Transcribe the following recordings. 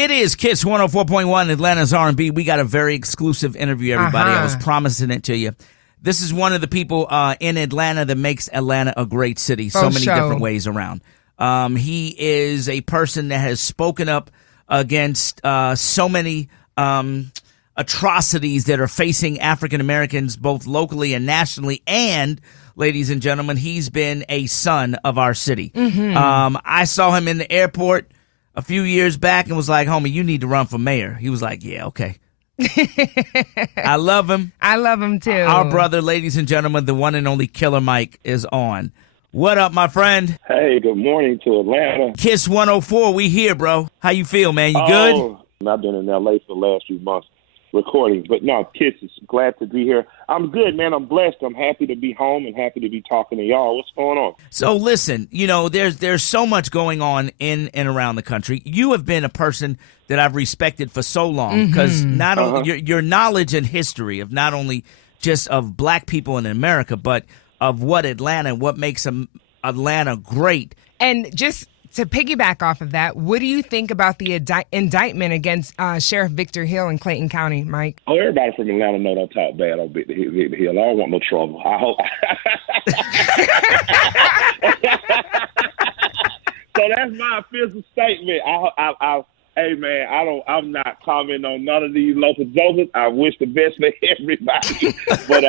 It is Kiss 104.1, Atlanta's R&B. We got a very exclusive interview, everybody. I was promising it to you. This is one of the people in Atlanta that makes Atlanta a great city, so many different ways around. He is a person that has spoken up against so many atrocities that are facing African Americans, both locally and nationally. And, ladies and gentlemen, he's been a son of our city. I saw him in the airport a few years back and was like, homie, you need to run for mayor. He was like, yeah, okay. I love him. I love him too. Our brother, ladies and gentlemen, the one and only Killer Mike is on. What up, my friend? Hey, good morning to Atlanta. Kiss 104, we here, bro. How you feel, man? You good? I've been in L.A. for the last few months recording. But no, Kiss is glad to be here. I'm good, man. I'm blessed. I'm happy to be home and happy to be talking to y'all. What's going on? So listen, you know, there's so much going on in and around the country. You have been a person that I've respected for so long because not only your knowledge and history of not only just of black people in America, but of what Atlanta, what makes Atlanta great. And just to piggyback off of that, what do you think about the indictment against Sheriff Victor Hill in Clayton County, Mike? Oh, everybody from Atlanta know don't talk bad on Victor Hill. I don't want no trouble. I hope. So that's my official statement. Hey man, I'm not commenting on none of these local jokers. I wish the best for everybody, but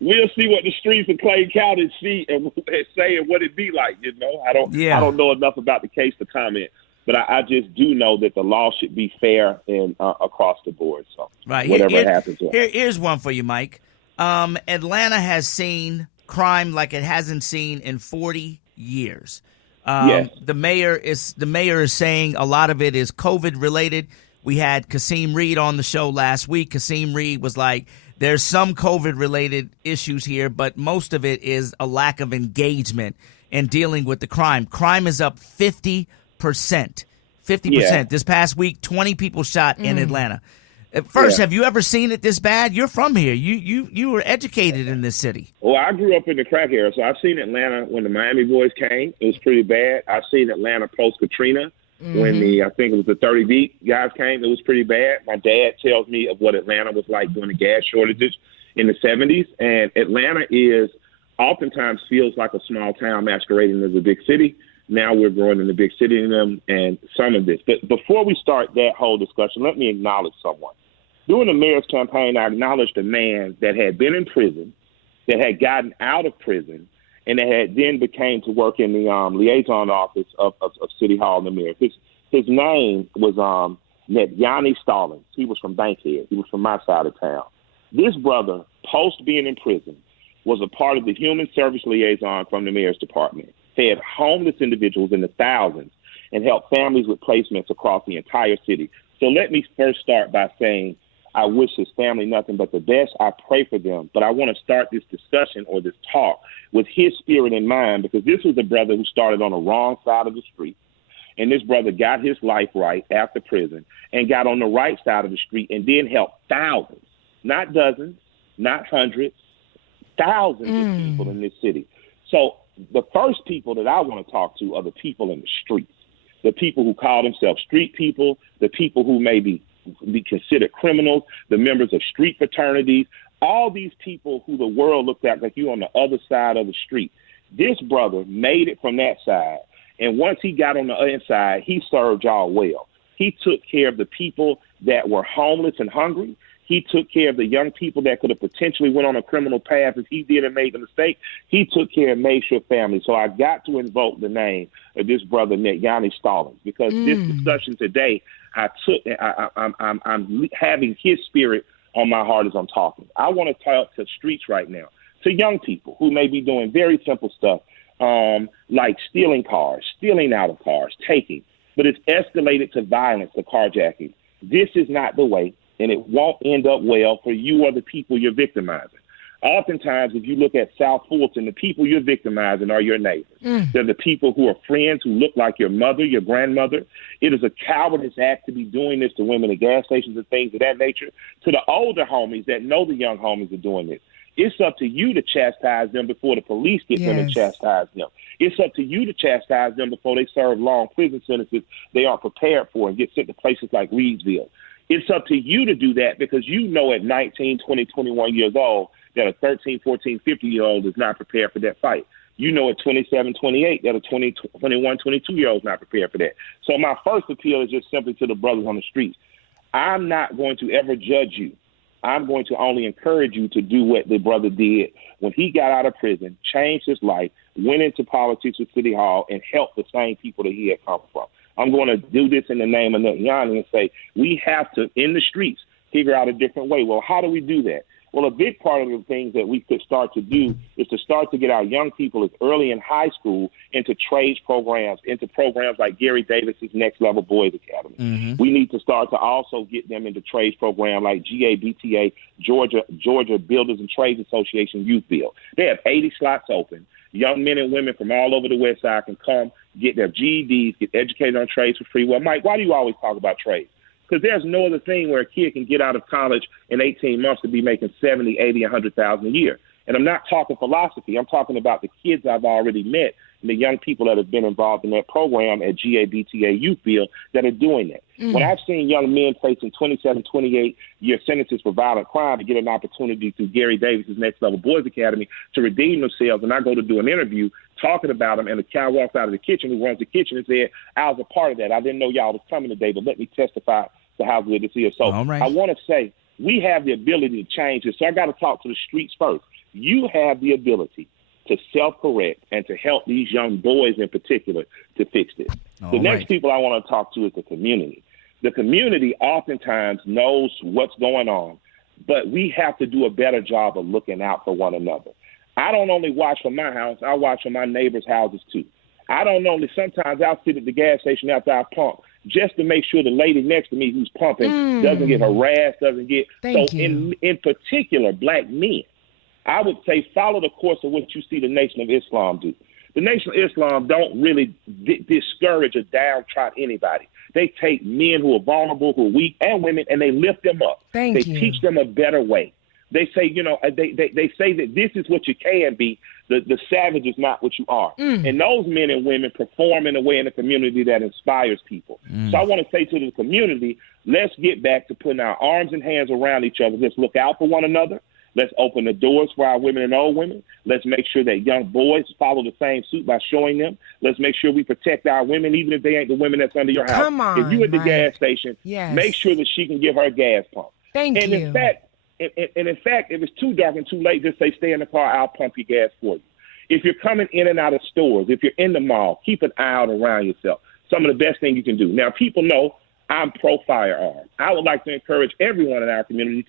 we'll see what the streets of Clayton County see and say and what it be like. You know, I don't know enough about the case to comment, but I just do know that the law should be fair and across the board. So whatever happens. Here's one for you, Mike. Atlanta has seen crime like it hasn't seen in 40 years. Yes. The mayor is saying a lot of it is COVID related. We had Kasim Reed on the show last week. Kasim Reed was like, there's some COVID related issues here, but most of it is a lack of engagement in dealing with the crime. Crime is up 50%. 50%. Yeah. This past week, 20 people shot in Atlanta. First, have you ever seen it this bad? You're from here. You were educated in this city. Well, I grew up in the crack era, so I've seen Atlanta when the Miami boys came. It was pretty bad. I've seen Atlanta post-Katrina when I think it was the 30 Beat guys came. It was pretty bad. My dad tells me of what Atlanta was like during the gas shortages in the 70s. And Atlanta oftentimes feels like a small town masquerading as a big city. Now we're growing in the big city in them and some of this. But before we start that whole discussion, let me acknowledge someone. During the mayor's campaign, I acknowledged a man that had been in prison, that had gotten out of prison, and that had then became to work in the liaison office of City Hall and the mayor. His name was Yanni Stallings. He was from Bankhead. He was from my side of town. This brother, post being in prison, was a part of the human service liaison from the mayor's department, fed homeless individuals in the thousands, and helped families with placements across the entire city. So let me first start by saying I wish his family nothing but the best. I pray for them. But I want to start this discussion or this talk with his spirit in mind, because this was a brother who started on the wrong side of the street. And this brother got his life right after prison and got on the right side of the street and then helped thousands, not dozens, not hundreds, thousands of people in this city. So the first people that I want to talk to are the people in the streets, the people who call themselves street people, the people who may be considered criminals, the members of street fraternities, all these people who the world looked at like you on the other side of the street. This brother made it from that side. And once he got on the inside, he served y'all well. He took care of the people that were homeless and hungry. He took care of the young people that could have potentially went on a criminal path if he did and made a mistake. He took care and made sure families. So I got to invoke the name of this brother, Yanni Stallings, because this discussion today, I'm having his spirit on my heart as I'm talking. I want to talk to streets right now, to young people who may be doing very simple stuff, like stealing cars, stealing out of cars, taking. But it's escalated to violence, to carjacking. This is not the way, and it won't end up well for you or the people you're victimizing. Oftentimes, if you look at South Fulton, the people you're victimizing are your neighbors. They're the people who are friends who look like your mother, your grandmother. It is a cowardice act to be doing this to women at gas stations and things of that nature. To the older homies that know the young homies are doing this, It's up to you to chastise them before the police get them and chastise them. It's up to you to chastise them before they serve long prison sentences they aren't prepared for and get sent to places like Reedsville. It's up to you to do that because you know at 19, 20, 21 years old that a 13, 14, 50-year-old is not prepared for that fight. You know at 27, 28 that a 20, 21, 22-year-old is not prepared for that. So my first appeal is just simply to the brothers on the streets. I'm not going to ever judge you. I'm going to only encourage you to do what the brother did when he got out of prison, changed his life, went into politics with City Hall, and helped the same people that he had come from. I'm going to do this in the name of Netanyahu and say we have to, in the streets, figure out a different way. Well, how do we do that? Well, a big part of the things that we could start to do is to start to get our young people as early in high school into trades programs, into programs like Gary Davis's Next Level Boys Academy. Mm-hmm. We need to start to also get them into trades program like GABTA, Georgia Builders and Trades Association Youth Bill. They have 80 slots open. Young men and women from all over the West Side can come, get their GEDs, get educated on trades for free. Well, Mike, why do you always talk about trades? Because there's no other thing where a kid can get out of college in 18 months to be making 70, 80, 100,000 a year. And I'm not talking philosophy. I'm talking about the kids I've already met and the young people that have been involved in that program at GABTA Youth Bill that are doing that. When I've seen young men facing 27, 28-year sentences for violent crime to get an opportunity through Gary Davis's Next Level Boys Academy to redeem themselves, and I go to do an interview talking about them, and the guy walks out of the kitchen who runs the kitchen and said, I was a part of that. I didn't know y'all was coming today, but let me testify to how good this is. So right. I want to say we have the ability to change this. So I got to talk to the streets first. You have the ability to self-correct and to help these young boys in particular to fix this. The next people I want to talk to is the community. The community oftentimes knows what's going on, but we have to do a better job of looking out for one another. I don't only watch from my house, I watch from my neighbors' houses too. Sometimes I'll sit at the gas station after I pump just to make sure the lady next to me who's pumping doesn't get harassed, doesn't get. In particular, black men, I would say follow the course of what you see the Nation of Islam do. The Nation of Islam don't really discourage or downtrodden anybody. They take men who are vulnerable, who are weak, and women, and they lift them up. They teach them a better way. They say, they say that this is what you can be. The savage is not what you are. And those men and women perform in a way in the community that inspires people. So I want to say to the community, let's get back to putting our arms and hands around each other. Let's look out for one another. Let's open the doors for our women and old women. Let's make sure that young boys follow the same suit by showing them. Let's make sure we protect our women, even if they ain't the women that's under your house. Come on, if you at the gas station, make sure that she can give her gas pump. Thank you. In fact, if it's too dark and too late, just say, stay in the car, I'll pump your gas for you. If you're coming in and out of stores, if you're in the mall, keep an eye out around yourself. Some of the best things you can do. Now, people know I'm pro-firearm. I would like to encourage everyone in our community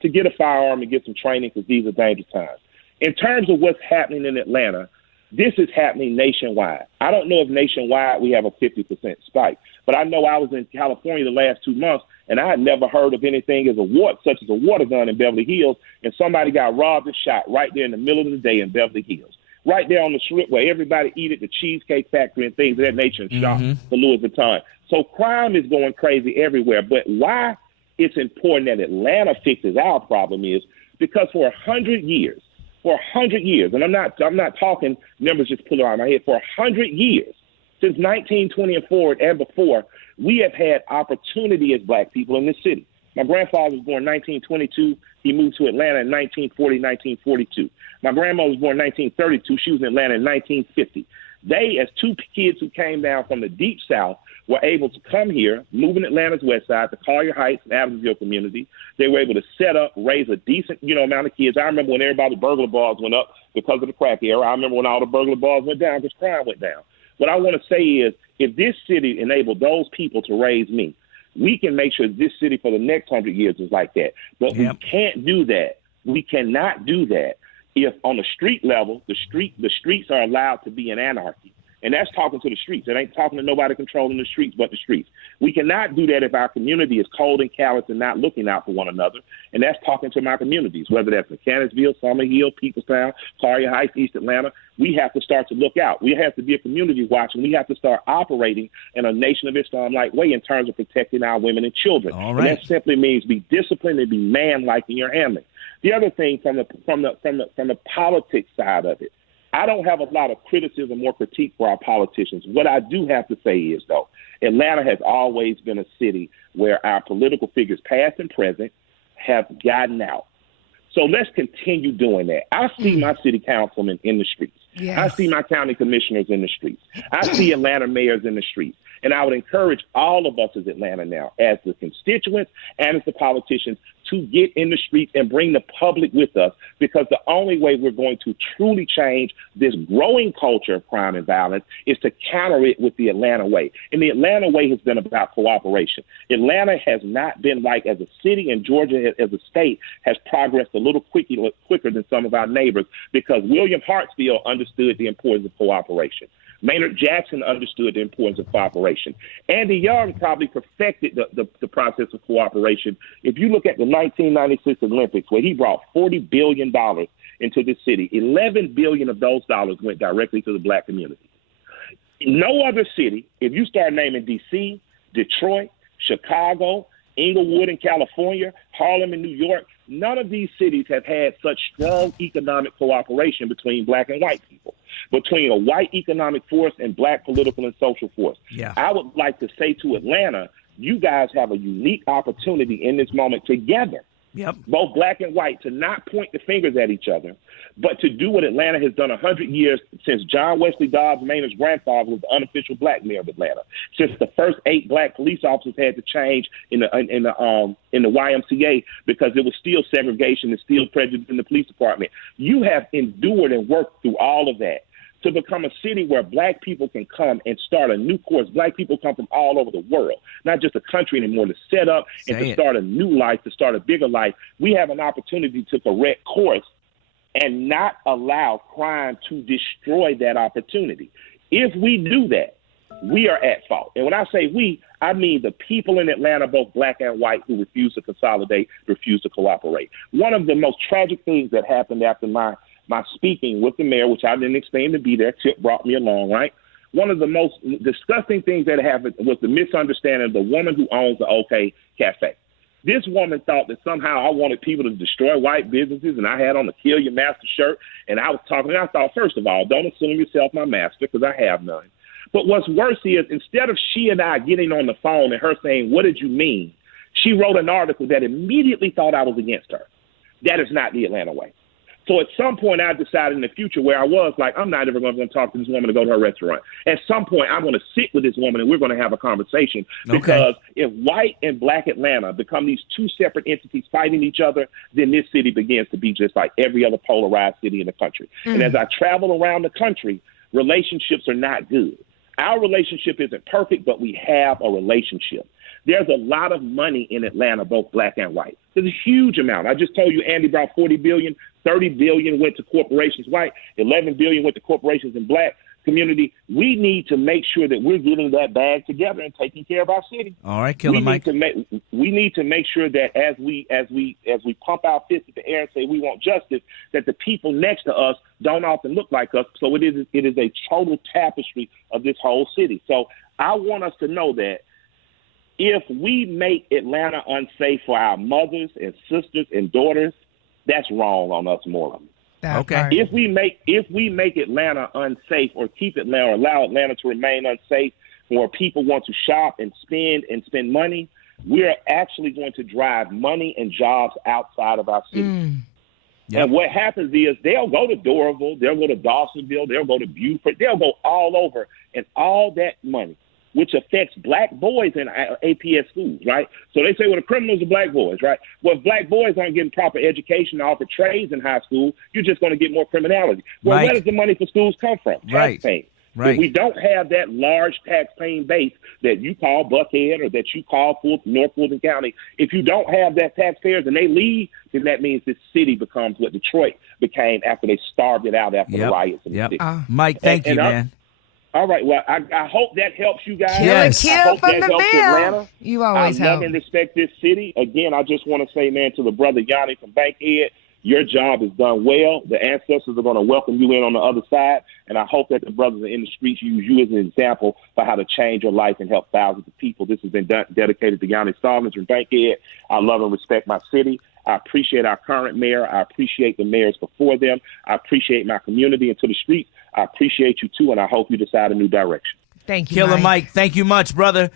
to get a firearm and get some training because these are dangerous times. In terms of what's happening in Atlanta, this is happening nationwide. I don't know if nationwide we have a 50% spike, but I know I was in California the last 2 months, and I had never heard of anything such as a water gun in Beverly Hills, and somebody got robbed and shot right there in the middle of the day in Beverly Hills. Right there on the strip where everybody eat at the Cheesecake Factory and things of that nature and shop for Louis Vuitton. So crime is going crazy everywhere. But why it's important that Atlanta fixes our problem is because for 100 years, and I'm not talking numbers just pulled out of my head, for 100 years, since 1920 and forward and before, we have had opportunity as black people in this city. My grandfather was born in 1922. He moved to Atlanta in 1940, 1942. My grandmother was born in 1932. She was in Atlanta in 1950. They, as two kids who came down from the deep south, were able to come here, move in Atlanta's west side, to Collier Heights and Adamsville community. They were able to set up, raise a decent, amount of kids. I remember when everybody's burglar bars went up because of the crack era. I remember when all the burglar bars went down because crime went down. What I want to say is, if this city enabled those people to raise me, we can make sure this city for the next 100 years is like that. But we can't do that. We cannot do that if on the street level, the streets are allowed to be in anarchy. And that's talking to the streets. It ain't talking to nobody controlling the streets but the streets. We cannot do that if our community is cold and callous and not looking out for one another. And that's talking to my communities, whether that's Mechanicsville, Summerhill, Peoplestown, Collier Heights, East Atlanta. We have to start to look out. We have to be a community watch, and we have to start operating in a Nation of Islam-like way in terms of protecting our women and children. All right. And that simply means be disciplined and be man-like in your handling. The other thing from the politics side of it, I don't have a lot of criticism or critique for our politicians. What I do have to say is, though, Atlanta has always been a city where our political figures, past and present, have gotten out. So let's continue doing that. I see my city councilmen in the streets. Yes. I see my county commissioners in the streets. I see Atlanta mayors in the streets. And I would encourage all of us as Atlanta now, as the constituents and as the politicians, to get in the streets and bring the public with us, because the only way we're going to truly change this growing culture of crime and violence is to counter it with the Atlanta way. And the Atlanta way has been about cooperation. Atlanta has not been, like, as a city, and Georgia as a state has progressed a little quicker than some of our neighbors, because William Hartsfield understood the importance of cooperation. Maynard Jackson understood the importance of cooperation. Andy Young probably perfected the process of cooperation. If you look at the 1996 Olympics, where he brought $40 billion into the city, $11 billion of those dollars went directly to the black community. No other city, if you start naming D.C., Detroit, Chicago, Inglewood in California, Harlem in New York, none of these cities have had such strong economic cooperation between black and white people, between a white economic force and black political and social force. Yeah. I would like to say to Atlanta, you guys have a unique opportunity in this moment together, both black and white, to not point the fingers at each other, but to do what Atlanta has done 100 years since John Wesley Dobbs Maynard's grandfather was the unofficial black mayor of Atlanta. Since the first 8 black police officers had to change in the YMCA because there was still segregation and still prejudice in the police department. You have endured and worked through all of that to become a city where black people can come and start a new course. Black people come from all over the world, not just a country anymore, to set up and to start a new life, to start a bigger life. We have an opportunity to correct course and not allow crime to destroy that opportunity. If we do that, we are at fault. And when I say we, I mean the people in Atlanta, both black and white, who refuse to consolidate, refuse to cooperate. One of the most tragic things that happened after my speaking with the mayor, which I didn't expect to be there, Tip brought me along, right? One of the most disgusting things that happened was the misunderstanding of the woman who owns the OK Cafe. This woman thought that somehow I wanted people to destroy white businesses, and I had on a Kill Your Master shirt, and I was talking, and I thought, first of all, don't assume yourself my master, because I have none. But what's worse is, instead of she and I getting on the phone and her saying, what did you mean? She wrote an article that immediately thought I was against her. That is not the Atlanta way. So at some point, I decided in the future where I was like, I'm not ever going to talk to this woman to go to her restaurant. At some point, I'm going to sit with this woman and we're going to have a conversation. Because if white and black Atlanta become these two separate entities fighting each other, then this city begins to be just like every other polarized city in the country. And as I travel around the country, relationships are not good. Our relationship isn't perfect, but we have a relationship. There's a lot of money in Atlanta, both black and white. There's a huge amount. I just told you Andy brought $40 billion, $30 billion went to corporations white, $11 billion went to corporations in black community. We need to make sure that we're getting that bag together and taking care of our city. All right, Killer Mike. We need to make sure that as we pump our fists in the air and say we want justice, that the people next to us don't often look like us. So it is a total tapestry of this whole city. So I want us to know that if we make Atlanta unsafe for our mothers and sisters and daughters, that's wrong on us morally. Okay. If we make Atlanta unsafe, or keep Atlanta, or allow Atlanta to remain unsafe, where people want to shop and spend money, we're actually going to drive money and jobs outside of our city. Yep. And what happens is they'll go to Doraville, they'll go to Dawsonville, they'll go to Beaufort, they'll go all over, and all that money, which affects black boys in APS schools, right? So they say, well, the criminals are black boys, right? Well, if black boys aren't getting proper education, offer trades in high school, you're just going to get more criminality. Well, where does the money for schools come from? Taxpaying. Right. If we don't have that large tax-paying base that you call Buckhead or that you call North Fulton County, if you don't have that taxpayers and they leave, then that means this city becomes what Detroit became after they starved it out after the riots in the city. Mike, thank you, man. All right. Well, I hope that helps you guys. Yes. Kill I hope from that the helps bill. Atlanta. You always I help. love and respect this city. Again, I just want to say, man, to the brother Yanni from Bankhead, your job is done well. The ancestors are going to welcome you in on the other side, and I hope that the brothers in the streets use you as an example for how to change your life and help thousands of people. This has been dedicated to Yanni Stallings from Bankhead. I love and respect my city. I appreciate our current mayor. I appreciate the mayors before them. I appreciate my community and to the streets. I appreciate you, too, and I hope you decide a new direction. Thank you, Killer Mike. Mike, thank you much, brother.